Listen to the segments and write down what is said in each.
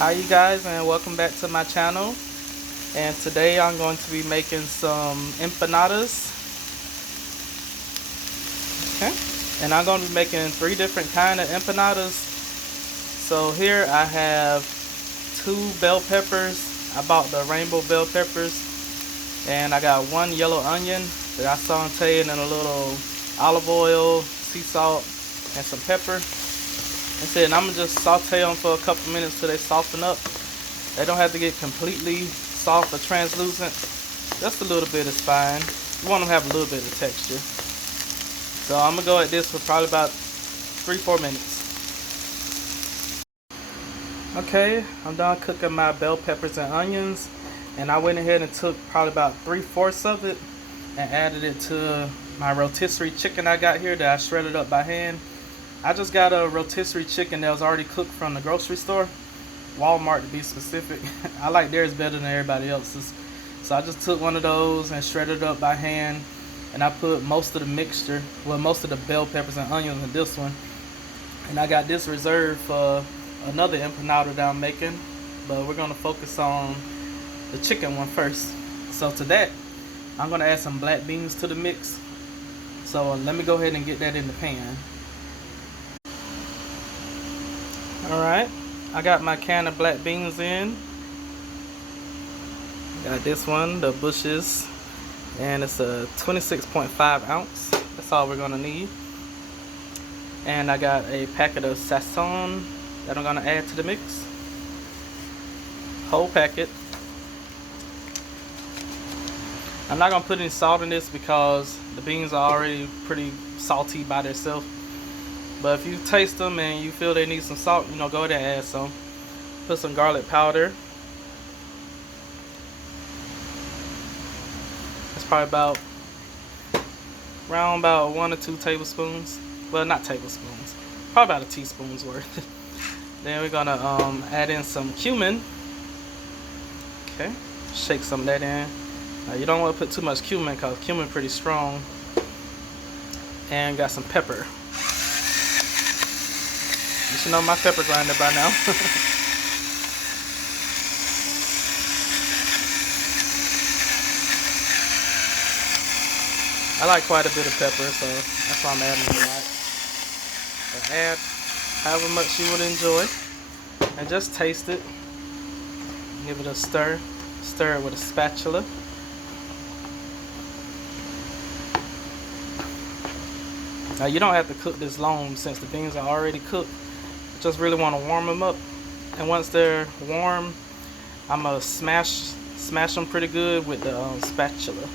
Hi you guys, and welcome back to my channel. And today I'm going to be making some empanadas. Okay. And I'm going to be making three different kind of empanadas. So here I have two bell peppers. I bought the rainbow bell peppers. And I got one yellow onion that I sauteed in a little olive oil, sea salt, and some pepper. And I'm gonna just saute them for a couple minutes till they soften up. They don't have to get completely soft or translucent. Just a little bit is fine. You want them to have a little bit of texture. So I'm gonna go at this for probably about 3-4 minutes. Okay, I'm done cooking my bell peppers and onions, and I went ahead and took probably about 3/4 of it and added it to my rotisserie chicken I got here that I shredded up by hand. I just got a rotisserie chicken that was already cooked from the grocery store, Walmart to be specific. I like theirs better than everybody else's. So I just took one of those and shredded it up by hand, and I put most of the mixture, well, most of the bell peppers and onions in this one. And I got this reserved for another empanada that I'm making, but we're gonna focus on the chicken one first. So to that, I'm gonna add some black beans to the mix. So let me go ahead and get that in the pan. Alright, I got my can of black beans in. Got this one, the Bushes, and it's a 26.5 ounce. That's all we're gonna need. And I got a packet of sazon that I'm gonna add to the mix. Whole packet. I'm not gonna put any salt in this because the beans are already pretty salty by themselves. But if you taste them and you feel they need some salt, go ahead and add some. Put some garlic powder. It's probably about around about 1 or 2 tablespoons. Well, not tablespoons. Probably about a teaspoon's worth. Then we're gonna add in some cumin. Okay, shake some of that in. You don't want to put too much cumin because cumin pretty strong. And got some pepper. You should know my pepper grinder by now. I like quite a bit of pepper, so that's why I'm adding a lot. So add however much you would enjoy. And just taste it. Give it a stir. Stir it with a spatula. Now you don't have to cook this long since the beans are already cooked. Just really want to warm them up, and once they're warm, I'm gonna smash them pretty good with the spatula.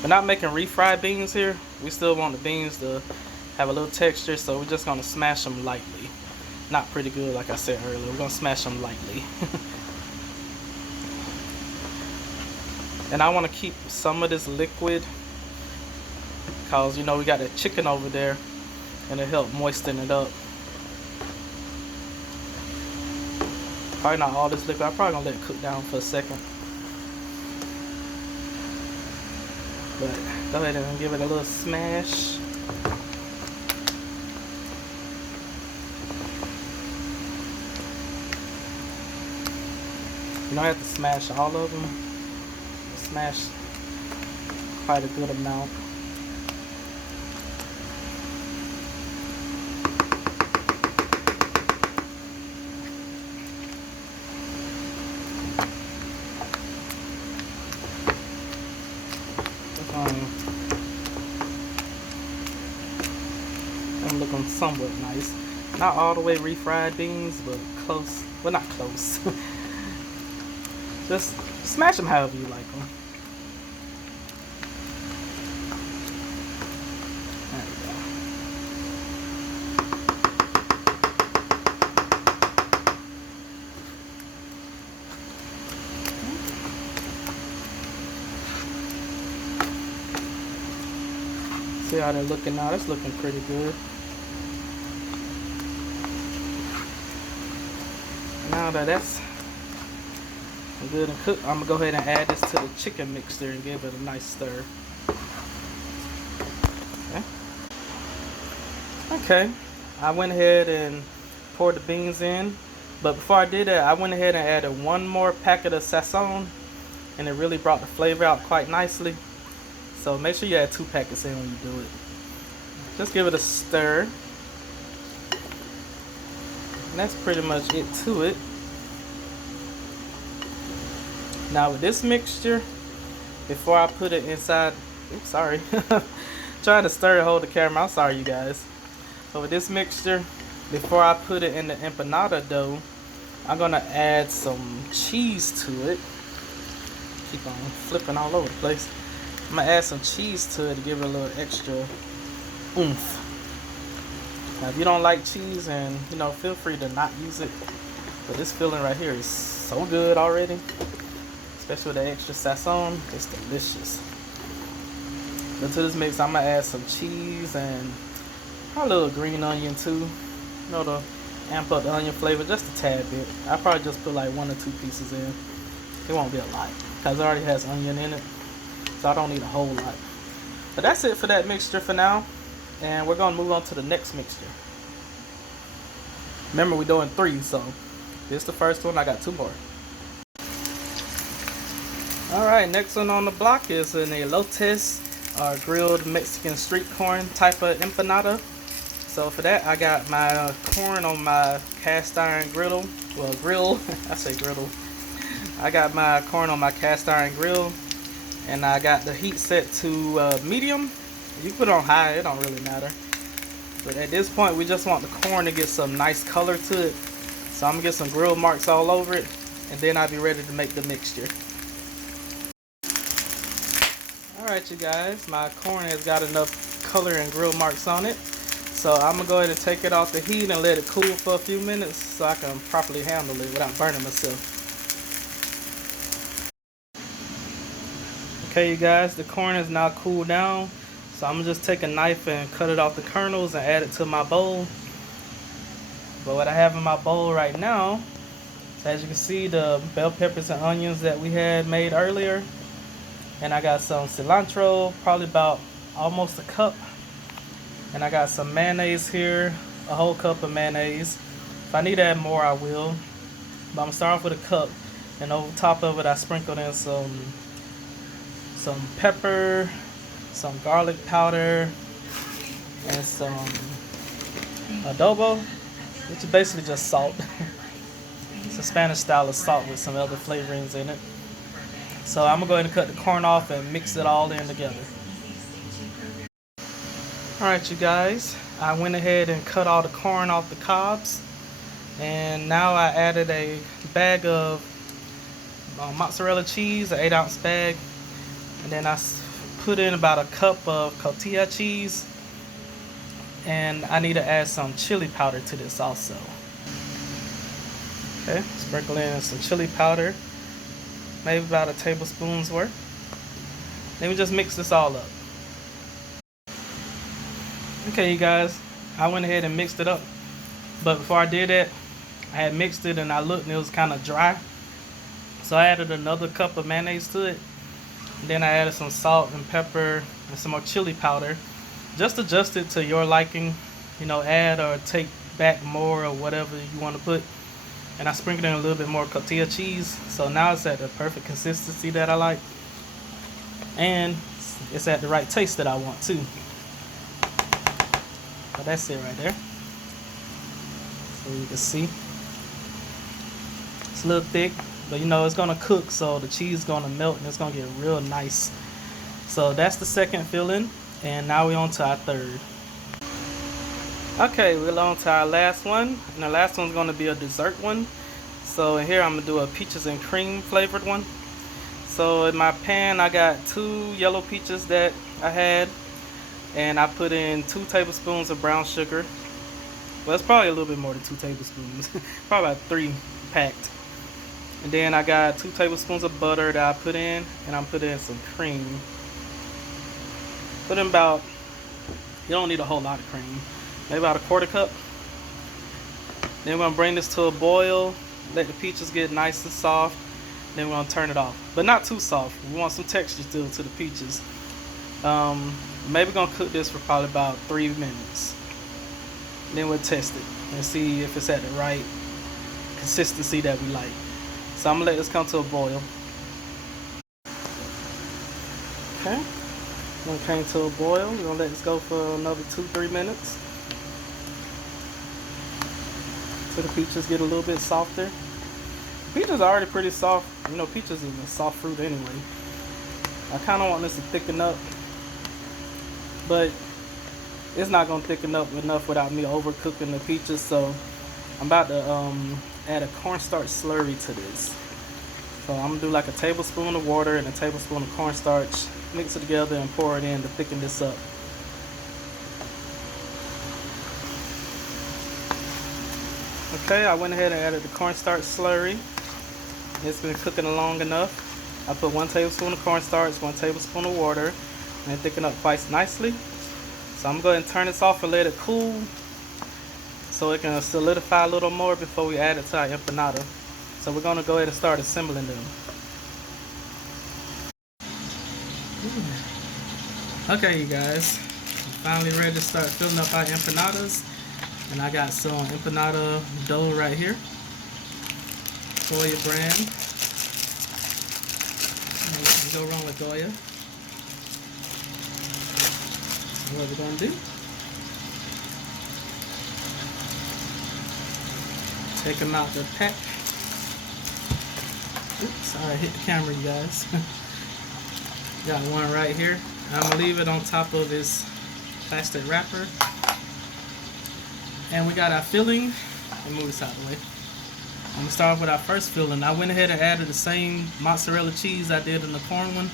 We're not making refried beans here. We still want the beans to have a little texture, so we're just gonna smash them lightly. Not pretty good, like I said earlier. We're gonna smash them lightly. And I want to keep some of this liquid because we got that chicken over there, and it helps moisten it up. Probably not all this liquid. I'm probably gonna let it cook down for a second. But go ahead and give it a little smash. You don't have to smash all of them. Smash quite a good amount. I'm looking somewhat nice. Not all the way refried beans, but close. Well, not close. Just smash them however you like them. There we go. See how they're looking now? That's looking pretty good. Now that that's good and cooked, I'm gonna go ahead and add this to the chicken mixture and give it a nice stir. Okay. I went ahead and pour the beans in. But before I did that, I went ahead and added one more packet of sazon, and it really brought the flavor out quite nicely. So make sure you add 2 packets in when you do it. Just give it a stir. And that's pretty much it to it. Now with this mixture, before I put it inside, oops, sorry. Trying to stir and hold the camera, I'm sorry you guys. So with this mixture, before I put it in the empanada dough, I'm gonna add some cheese to it. Keep on flipping all over the place. I'm gonna add some cheese to it to give it a little extra oomph. Now if you don't like cheese, and feel free to not use it. But this filling right here is so good already. Especially with the extra sazon, it's delicious. But to this mix, I'm gonna add some cheese and a little green onion too. To amp up the onion flavor just a tad bit. I probably just put like 1 or 2 pieces in. It won't be a lot because it already has onion in it, so I don't need a whole lot. But that's it for that mixture for now, and we're gonna move on to the next mixture. Remember, we're doing 3, so this is the first one. I got 2 more. Alright, next one on the block is an elotes, or grilled Mexican street corn type of empanada. So for that, I got my corn on my cast iron griddle. Well, grill, I say griddle. I got my corn on my cast iron grill, and I got the heat set to medium. You can put it on high, it don't really matter. But at this point, we just want the corn to get some nice color to it. So I'm gonna get some grill marks all over it, and then I'll be ready to make the mixture. Alright you guys, my corn has got enough color and grill marks on it. So I'm going to go ahead and take it off the heat and let it cool for a few minutes so I can properly handle it without burning myself. Okay you guys, the corn is now cooled down. So I'm going to just take a knife and cut it off the kernels and add it to my bowl. But what I have in my bowl right now, as you can see, the bell peppers and onions that we had made earlier. And I got some cilantro, probably about almost a cup. And I got some mayonnaise here, a whole cup of mayonnaise. If I need to add more, I will. But I'm gonna start off with a cup. And over top of it, I sprinkled in some pepper, some garlic powder, and some adobo, which is basically just salt. It's a Spanish style of salt with some other flavorings in it. So I'm gonna go ahead and cut the corn off and mix it all in together. Alright you guys, I went ahead and cut all the corn off the cobs, and now I added a bag of mozzarella cheese, an 8-ounce bag, and then I put in about a cup of cotija cheese, and I need to add some chili powder to this also. Okay, sprinkle in some chili powder, maybe about a tablespoon's worth. Then we just mix this all up. Okay you guys, I went ahead and mixed it up, but before I did that, I had mixed it and I looked and it was kind of dry, so I added another cup of mayonnaise to it, and then I added some salt and pepper and some more chili powder. Just adjust it to your liking, add or take back more or whatever you want to put. And I sprinkled in a little bit more cotija cheese, so now it's at the perfect consistency that I like, and it's at the right taste that I want too. So that's it right there. So you can see it's a little thick, but it's gonna cook, so the cheese is gonna melt and it's gonna get real nice. So that's the second filling, and now we're on to our third. Okay, we're on to our last one, and the last one's gonna be a dessert one. So in here I'm gonna do a peaches and cream flavored one. So in my pan I got 2 yellow peaches that I had, and I put in 2 tablespoons of brown sugar. Well, it's probably a little bit more than 2 tablespoons. Probably about 3 packed. And then I got 2 tablespoons of butter that I put in, and I'm putting in some cream. Put in about, you don't need a whole lot of cream, maybe about a 1/4 cup. Then we're gonna bring this to a boil, let the peaches get nice and soft. Then we're gonna turn it off, but not too soft. We want some texture still to the peaches. Maybe gonna cook this for probably about 3 minutes. Then we'll test it and see if it's at the right consistency that we like. So I'm gonna let this come to a boil. Okay, when it came to a boil, we're gonna let this go for another 2-3 minutes so the peaches get a little bit softer. Peaches are already pretty soft. You know, peaches is a soft fruit anyway. I kind of want this to thicken up, but it's not gonna thicken up enough without me overcooking the peaches. So I'm about to add a cornstarch slurry to this. So I'm gonna do like a tablespoon of water and a tablespoon of cornstarch, mix it together and pour it in to thicken this up. Okay, I went ahead and added the cornstarch slurry. It's been cooking long enough. I put 1 tablespoon of cornstarch, 1 tablespoon of water, and thicken up quite nicely. So I'm going to turn this off and let it cool so it can solidify a little more before we add it to our empanada. So we're going to go ahead and start assembling them. Okay, you guys, I'm finally ready to start filling up our empanadas. And I got some empanada dough right here. Goya brand. You go wrong with Goya. What we're going to do, take them out the pack. Oops, sorry, I hit the camera, you guys. Got one right here. I'm going to leave it on top of this plastic wrapper. And we got our filling. Let me move this out of the way. I'm going to start off with our first filling. I went ahead and added the same mozzarella cheese I did in the corn one.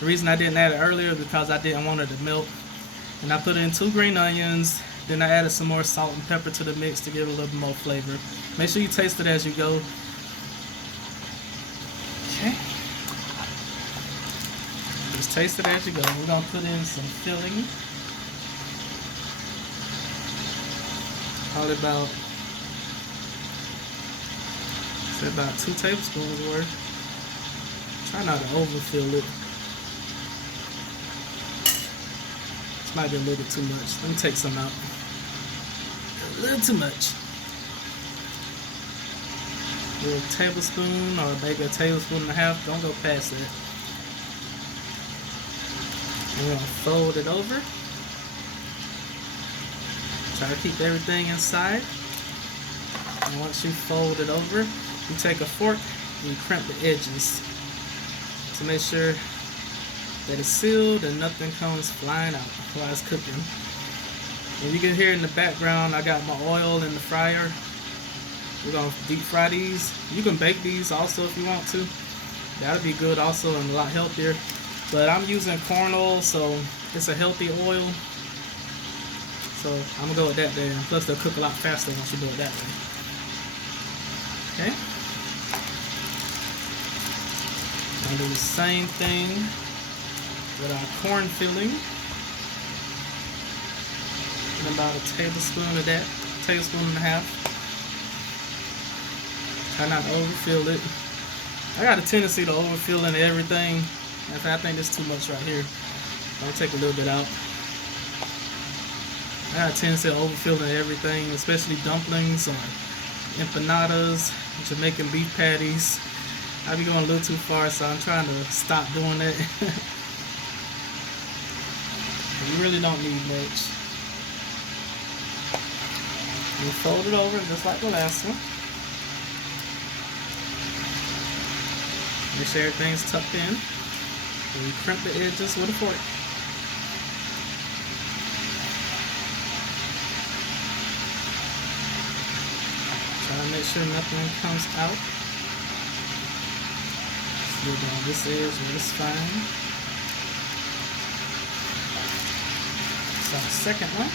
The reason I didn't add it earlier is because I didn't want it to melt. And I put in 2 green onions. Then I added some more salt and pepper to the mix to give it a little bit more flavor. Make sure you taste it as you go. Okay. Just taste it as you go. We're going to put in some filling. Probably about 2 tablespoons worth. Try not to overfill it. This might be a little bit too much. Let me take some out. A little too much. A little tablespoon or maybe a tablespoon and a half. Don't go past that. We're going to fold it over. Try to keep everything inside. And once you fold it over, you take a fork and you crimp the edges to make sure that it's sealed and nothing comes flying out while it's cooking. And you can hear in the background, I got my oil in the fryer. We're going to deep fry these. You can bake these also if you want to. That'll be good also and a lot healthier. But I'm using corn oil, so it's a healthy oil. So I'm going to go with that there. Plus they'll cook a lot faster once you do it that way. Okay. I'll do the same thing with our corn filling. And about a tablespoon of that. Tablespoon and a half. Try not to overfill it. I got a tendency to overfill in everything. In fact, I think this is too much right here. I'll take a little bit out. I got a tendency to overfill in everything, especially dumplings or empanadas, Jamaican beef patties. I be going a little too far, so I'm trying to stop doing that. You really don't need much. You fold it over just like the last one. Make sure everything's tucked in. And you crimp the edges with a fork. Try to make sure nothing comes out. Slid down this edge with this fine. So our second one.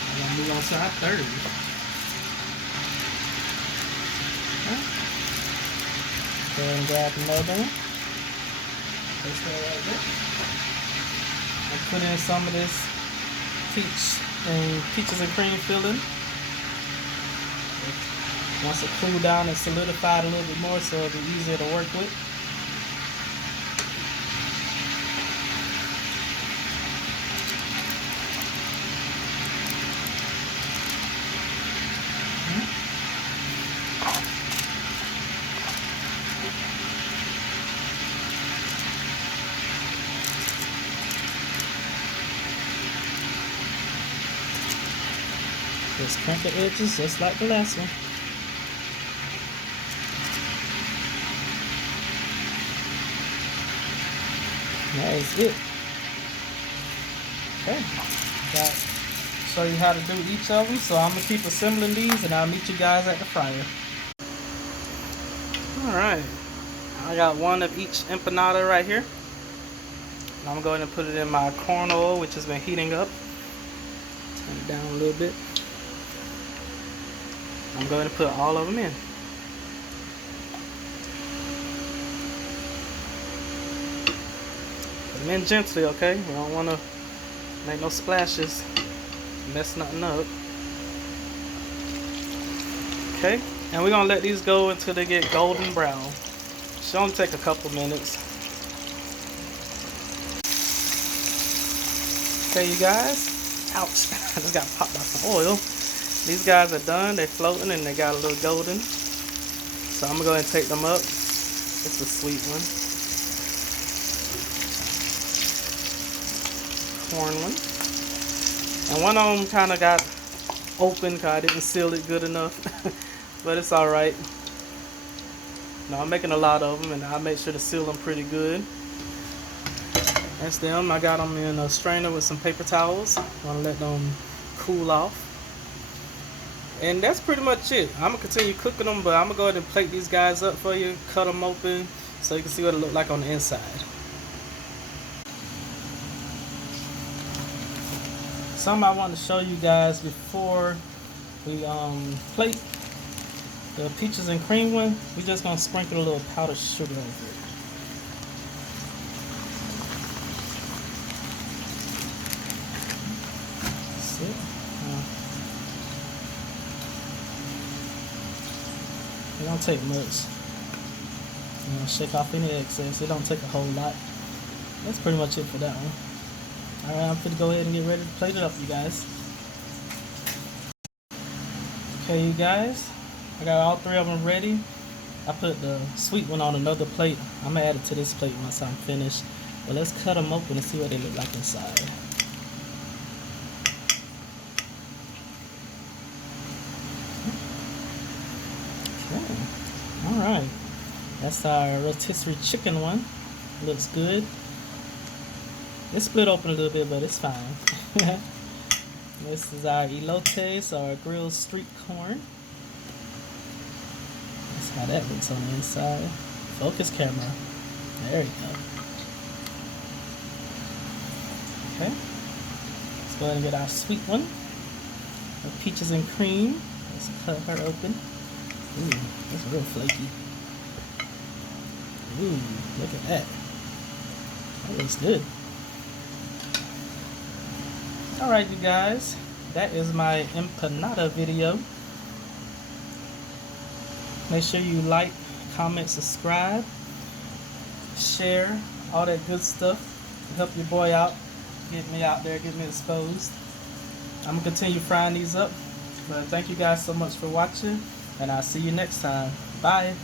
I'm going to move on to our third. Okay. Go ahead and grab another one. Place that right there. And put in some of this peaches and cream filling. Once it cooled down and solidified a little bit more, so it'll be easier to work with. Just crank the edges just like the last one. That is it. Okay. Got show you how to do each of them. So I'm gonna keep assembling these, and I'll meet you guys at the fryer. All right. I got one of each empanada right here. And I'm going to put it in my corn oil, which has been heating up. Turn it down a little bit. I'm going to put all of them in. Put them in gently, okay? We don't want to make no splashes, mess nothing up. Okay, and we're going to let these go until they get golden brown. Should only take a couple minutes. Okay, you guys. Ouch. I just got popped by some oil. These guys are done. They're floating and they got a little golden. So I'm going to go ahead and take them up. It's a sweet one. Corn one. And one of them kind of got open because I didn't seal it good enough. But it's alright. No, I'm making a lot of them and I'll make sure to seal them pretty good. That's them. I got them in a strainer with some paper towels. I'm going to let them cool off. And that's pretty much it. I'm going to continue cooking them, but I'm going to go ahead and plate these guys up for you, cut them open so you can see what it looks like on the inside. Something I want to show you guys before we plate the peaches and cream one. We're just going to sprinkle a little powdered sugar over it. It don't take much. Shake off any excess. It don't take a whole lot. That's pretty much it for that one. Alright, I'm going to go ahead and get ready to plate it up, you guys. Okay, you guys. I got all three of them ready. I put the sweet one on another plate. I'm going to add it to this plate once I'm finished. But let's cut them open and see what they look like inside. Alright, that's our rotisserie chicken one. Looks good. It's split open a little bit, but it's fine. This is our elotes, our grilled street corn. That's how that looks on the inside. Focus camera. There you go. Okay. Let's go ahead and get our sweet one. Our peaches and cream. Let's cut her open. Ooh, that's real flaky. Ooh, look at that. That looks good. Alright, you guys. That is my empanada video. Make sure you like, comment, subscribe, share, all that good stuff to help your boy out. Get me out there, get me exposed. I'm going to continue frying these up. But thank you guys so much for watching. And I'll see you next time. Bye.